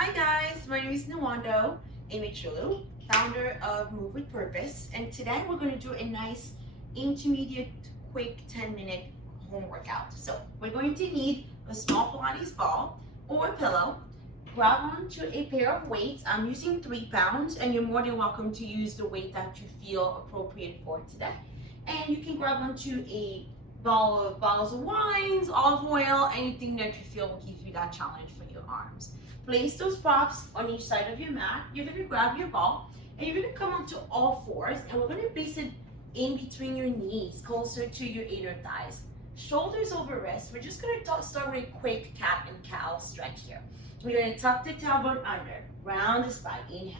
Hi guys, my name is Nwando Emichulu, founder of Move with Purpose, and today we're going to do a nice intermediate quick 10-minute home workout. So we're going to need a small Pilates ball or a pillow. Grab onto a pair of weights. I'm using 3 pounds, and you're more than welcome to use the weight that you feel appropriate for today. And you can grab onto a bottles of wines, olive oil, anything that you feel will give you that challenge for your arms. Place those props on each side of your mat. You're going to grab your ball and you're going to come onto all fours, and we're going to place it in between your knees, closer to your inner thighs. Shoulders over wrists. We're just going to start with a quick cat and cow stretch here. We're going to tuck the tailbone under, round the spine. Inhale.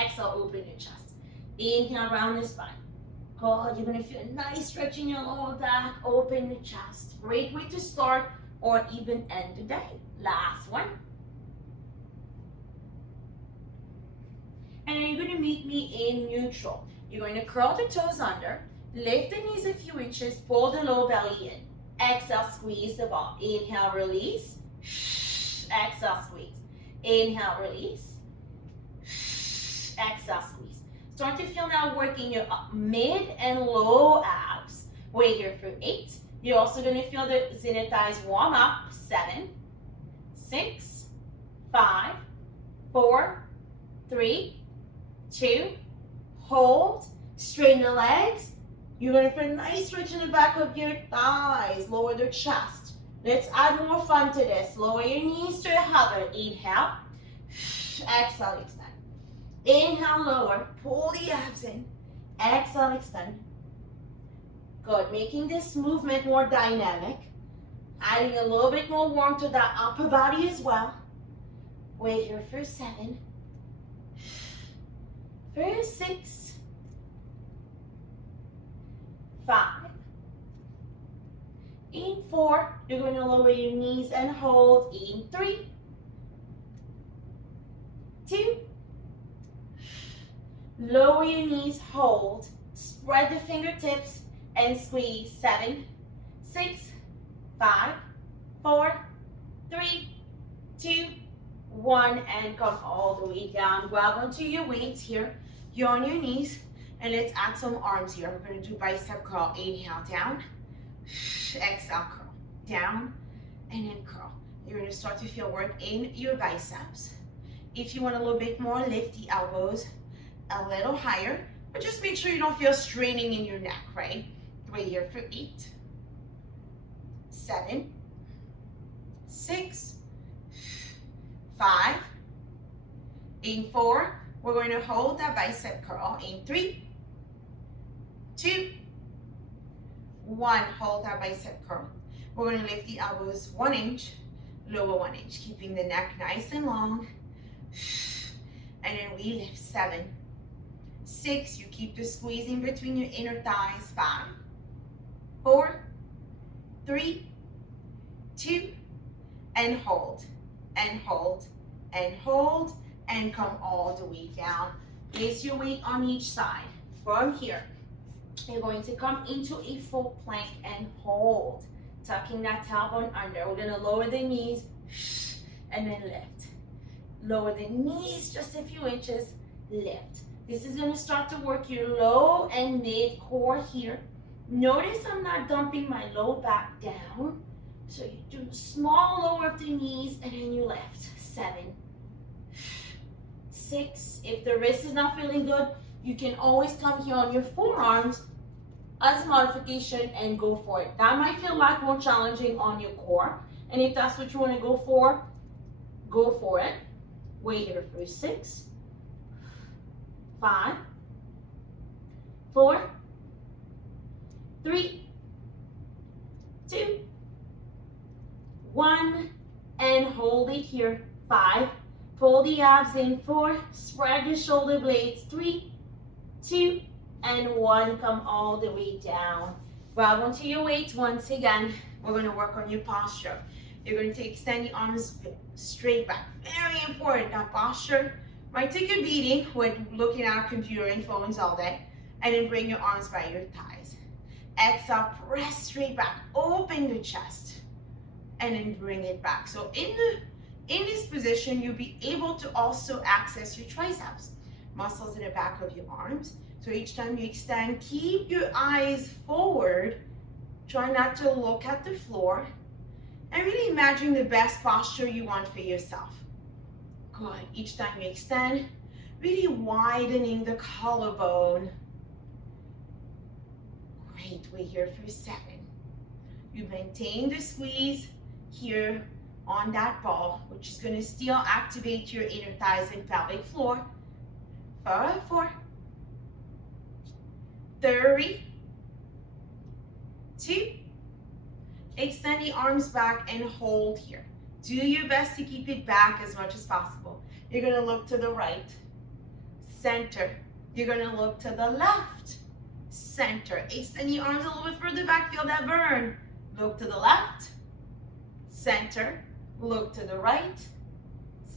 Exhale, open your chest. Inhale, round the spine. Good. You're going to feel a nice stretch in your lower back. Open the chest. Great way to start or even end the day. Last one. And then you're going to meet me in neutral. You're going to curl the toes under, lift the knees a few inches, pull the low belly in. Exhale, squeeze the ball. Inhale, release. Exhale, squeeze. Inhale, release. Exhale, squeeze. Start to feel now working your mid and low abs. Wait here for 8. You're also going to feel the inner thighs warm up. 7, 6, 5, 4, 3, 2, hold, straighten the legs. You're going to feel a nice stretch in the back of your thighs, lower the chest. Let's add more fun to this. Lower your knees to a hover. Inhale, exhale, extend. Inhale, lower, pull the abs in. Exhale, extend. Good, making this movement more dynamic. Adding a little bit more warmth to that upper body as well. Wait here for 7. For 6. 5. In 4. You're going to lower your knees and hold. In 3. 2. Lower your knees, hold. Spread the fingertips and squeeze. 7, 6, 5, 4, 3, 2, 1, and come all the way down. Grab onto your weights here. You're on your knees, and let's add some arms here. We're going to do bicep curl. Inhale, down. Exhale, curl. Down, and then curl. You're going to start to feel work in your biceps. If you want a little bit more, lift the elbows a little higher, but just make sure you don't feel straining in your neck, right? Wait here for 8, 7, 6, 5. In 4, we're going to hold that bicep curl. In 3, 2, 1. Hold that bicep curl. We're going to lift the elbows 1 inch, lower 1 inch, keeping the neck nice and long. And then we lift 7, 6. You keep the squeezing between your inner thighs. 5, 4, 3, 2, and hold, and hold, and hold, and come all the way down. Place your weight on each side. From here, you're going to come into a full plank and hold, tucking that tailbone under. We're going to lower the knees and then lift. Lower the knees just a few inches, lift. This is going to start to work your low and mid core here. Notice I'm not dumping my low back down. So you do small lower of the knees and then you lift. 7, 6. If the wrist is not feeling good, you can always come here on your forearms as a modification and go for it. That might feel like more challenging on your core. And if that's what you want to go for it. Wait here for 6, 5, 4, 3, 2, 1, and hold it here. 5, pull the abs in. 4, spread your shoulder blades. 3, 2, and 1, come all the way down. Grab onto your weights once again. We're going to work on your posture. You're going to extend the arms straight back. Very important, that posture. Might take a beating with looking at a computer and phones all day. And then bring your arms by your thighs. Exhale, press straight back. Open the chest. And then bring it back. So in this position, you'll be able to also access your triceps, muscles in the back of your arms. So each time you extend, keep your eyes forward. Try not to look at the floor. And really imagine the best posture you want for yourself. Good. Each time you extend, really widening the collarbone. Great. We're here for 7. You maintain the squeeze here on that ball, which is going to still activate your inner thighs and pelvic floor. 4, 3, 2. Extend the arms back and hold here. Do your best to keep it back as much as possible. You're going to look to the right, center. You're going to look to the left, center. Extend the arms a little bit further back, feel that burn. Look to the left, center. Look to the right,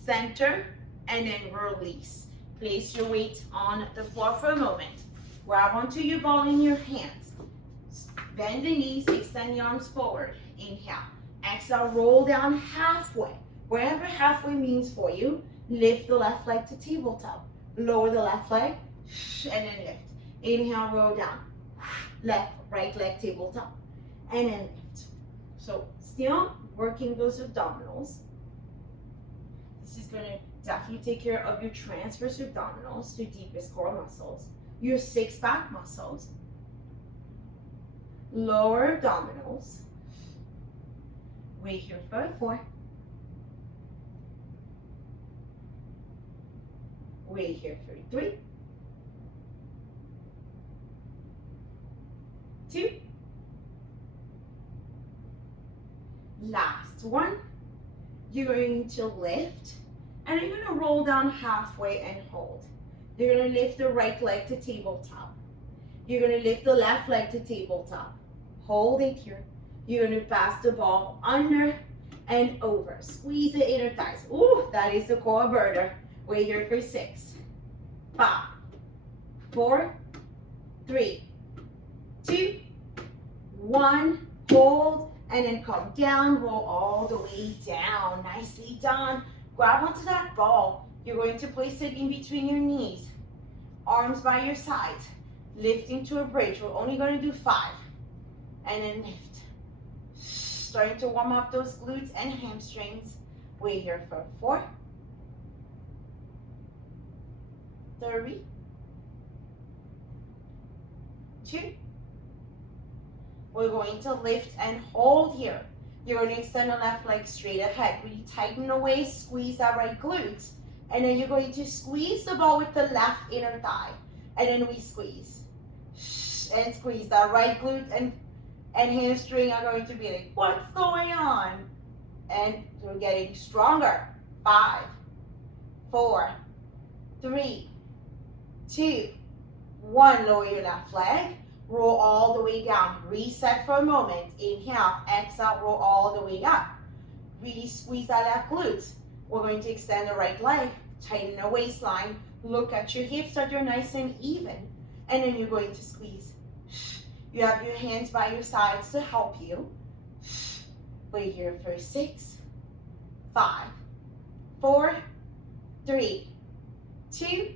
center, and then release. Place your weight on the floor for a moment. Grab onto your ball in your hands. Bend the knees, extend the arms forward. Inhale. Exhale, roll down halfway. Wherever halfway means for you, lift the left leg to tabletop. Lower the left leg, and then lift. Inhale, roll down. Left, right leg tabletop, and then lift. So still working those abdominals. This is going to definitely take care of your transverse abdominals, your deepest core muscles, your 6-pack muscles, lower abdominals. Wait here for 4. Wait here for 3, 2. Last one. You're going to lift, and you're going to roll down halfway and hold. You're going to lift the right leg to tabletop. You're going to lift the left leg to tabletop. Hold it here. You're going to pass the ball under and over. Squeeze the inner thighs. Ooh, that is the core burner. Wait here for 6, 5, 4, 3, 2, 1. Hold, and then come down. Roll all the way down. Nicely done. Grab onto that ball. You're going to place it in between your knees. Arms by your side. Lifting to a bridge. We're only going to do 5. And then lift. Starting to warm up those glutes and hamstrings. Wait here for 4, 3, 2. We're going to lift and hold here. You're going to extend the left leg straight ahead. Really tighten the waist, squeeze that right glute. And then you're going to squeeze the ball with the left inner thigh. And then we squeeze. And squeeze that right glute and hamstring are going to be like, what's going on? And we're getting stronger. 5, 4, 3, 2, 1. Lower your left leg. Roll all the way down. Reset for a moment. Inhale. Exhale. Roll all the way up. Really squeeze that left glute. We're going to extend the right leg. Tighten the waistline. Look at your hips that you're nice and even. And then you're going to squeeze. You have your hands by your sides to help you. Wait here for 6, 5, 4, 3, 2,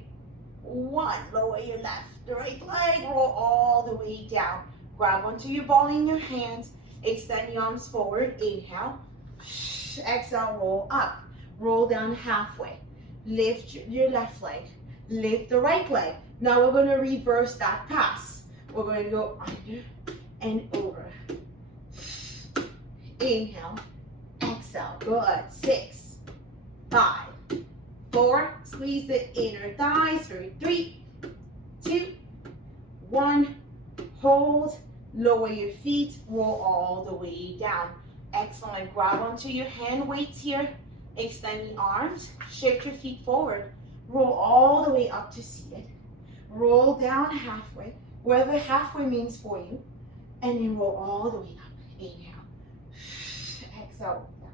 1. Lower your left. The right leg, roll all the way down. Grab onto your ball in your hands. Extend the arms forward. Inhale. Exhale, roll up. Roll down halfway. Lift your left leg. Lift the right leg. Now we're going to reverse that pass. We're going to go under and over. Inhale. Exhale. Good. 6, 5, 4. Squeeze the inner thighs for 3, 2, 1. Hold. Lower your feet. Roll all the way down. Excellent. Grab onto your hand weights here. Extend the arms. Shift your feet forward. Roll all the way up to seated. Roll down halfway. Wherever halfway means for you. And then roll all the way up. Inhale. Exhale. Down.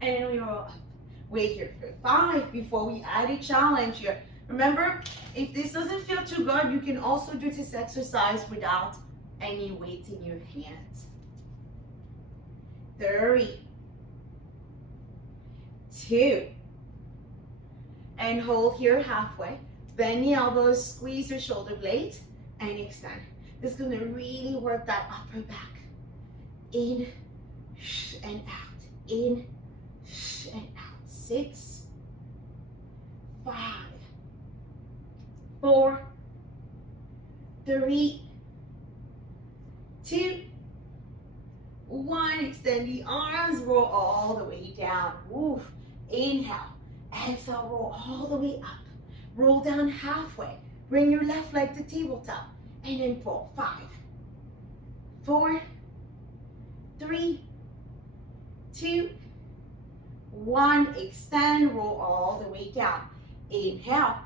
And then we roll up. Wait here for 5 before we add a challenge here. Remember, if this doesn't feel too good, you can also do this exercise without any weight in your hands. 3, 2. And hold here halfway. Bend the elbows, squeeze your shoulder blades, and extend. This is going to really work that upper back. In and out. In and out. 6, 5, 4, 3, 2, 1. Extend the arms, roll all the way down. Ooh. Inhale. Exhale, roll all the way up. Roll down halfway. Bring your left leg to tabletop. And then pull. 5, 4, 3, 2, 1. Extend, roll all the way down. Inhale.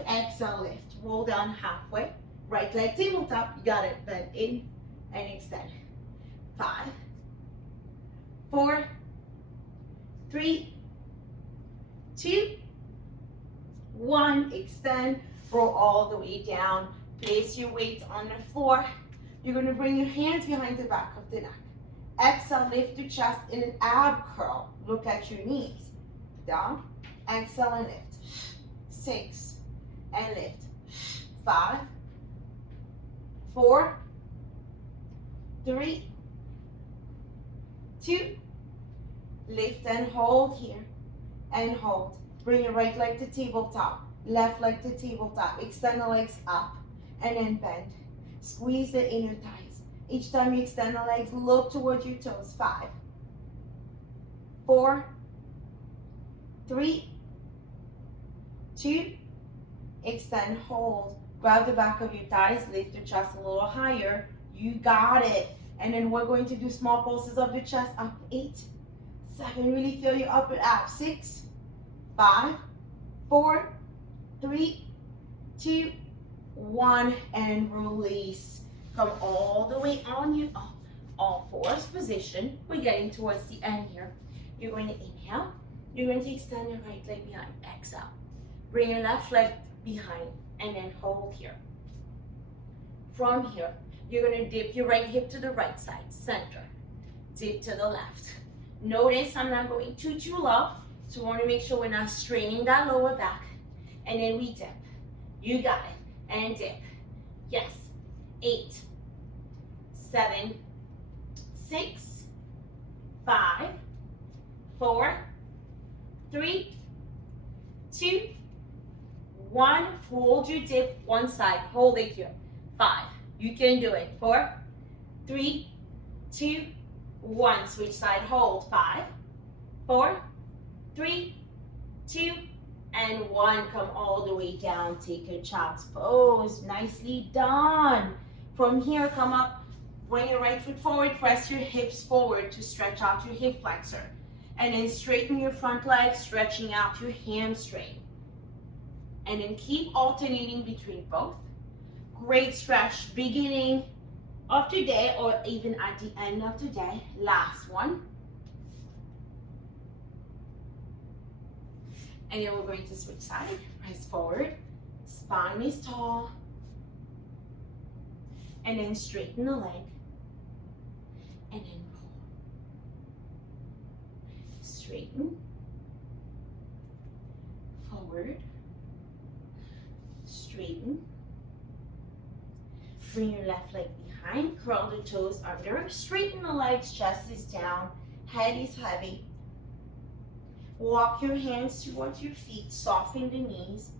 Exhale, lift. Roll down halfway. Right leg tabletop. You got it. Bend in and extend. 5, 4, 3, 2, 1. Extend. Roll all the way down. Place your weight on the floor. You're going to bring your hands behind the back of the neck. Exhale, lift your chest in an ab curl. Look at your knees. Down. Exhale and lift. 6. And lift. 5, 4, 3, 2. Lift and hold here. And hold. Bring your right leg to tabletop. Left leg to tabletop. Extend the legs up. And then bend. Squeeze the inner thighs. Each time you extend the legs, look towards your toes. 5, 4, 3, 2. Extend, hold. Grab the back of your thighs. Lift your chest a little higher. You got it. And then we're going to do small pulses of the chest. Up. 8, 7. Really feel your upper abs. 6, 5, 4, 3, 2, 1. And release. Come all the way on your all fours position. We're getting towards the end here. You're going to inhale. You're going to extend your right leg behind. Exhale. Bring your left leg behind and then hold here. From here, you're going to dip your right hip to the right side, center. Dip to the left. Notice I'm not going too low, so we want to make sure we're not straining that lower back. And then we dip. You got it. And dip. Yes. 8, 7, 6, 5, 4, 3, 2, 1. Hold your dip one side. Hold it here. 5. You can do it. 4, 3, 2, 1. Switch side. Hold. 5, 4, 3, 2, and 1. Come all the way down. Take a child's pose. Nicely done. From here, come up. Bring your right foot forward. Press your hips forward to stretch out your hip flexor. And then straighten your front leg, stretching out your hamstring. And then keep alternating between both. Great stretch, beginning of today or even at the end of today. Last one. And then we're going to switch side. Press forward. Spine is tall. And then straighten the leg. And then pull. Straighten. Forward. Straighten. Bring your left leg behind. Curl the toes under. Straighten the legs. Chest is down. Head is heavy. Walk your hands towards your feet. Soften the knees.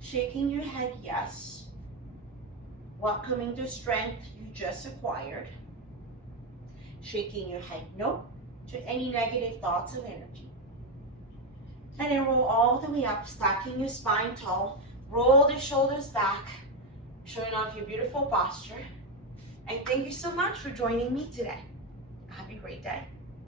Shaking your head, yes. Welcoming the strength you just acquired. Shaking your head, no, to any negative thoughts of energy. And then roll all the way up, stacking your spine tall. Roll the shoulders back, showing off your beautiful posture. And thank you so much for joining me today. Have a great day.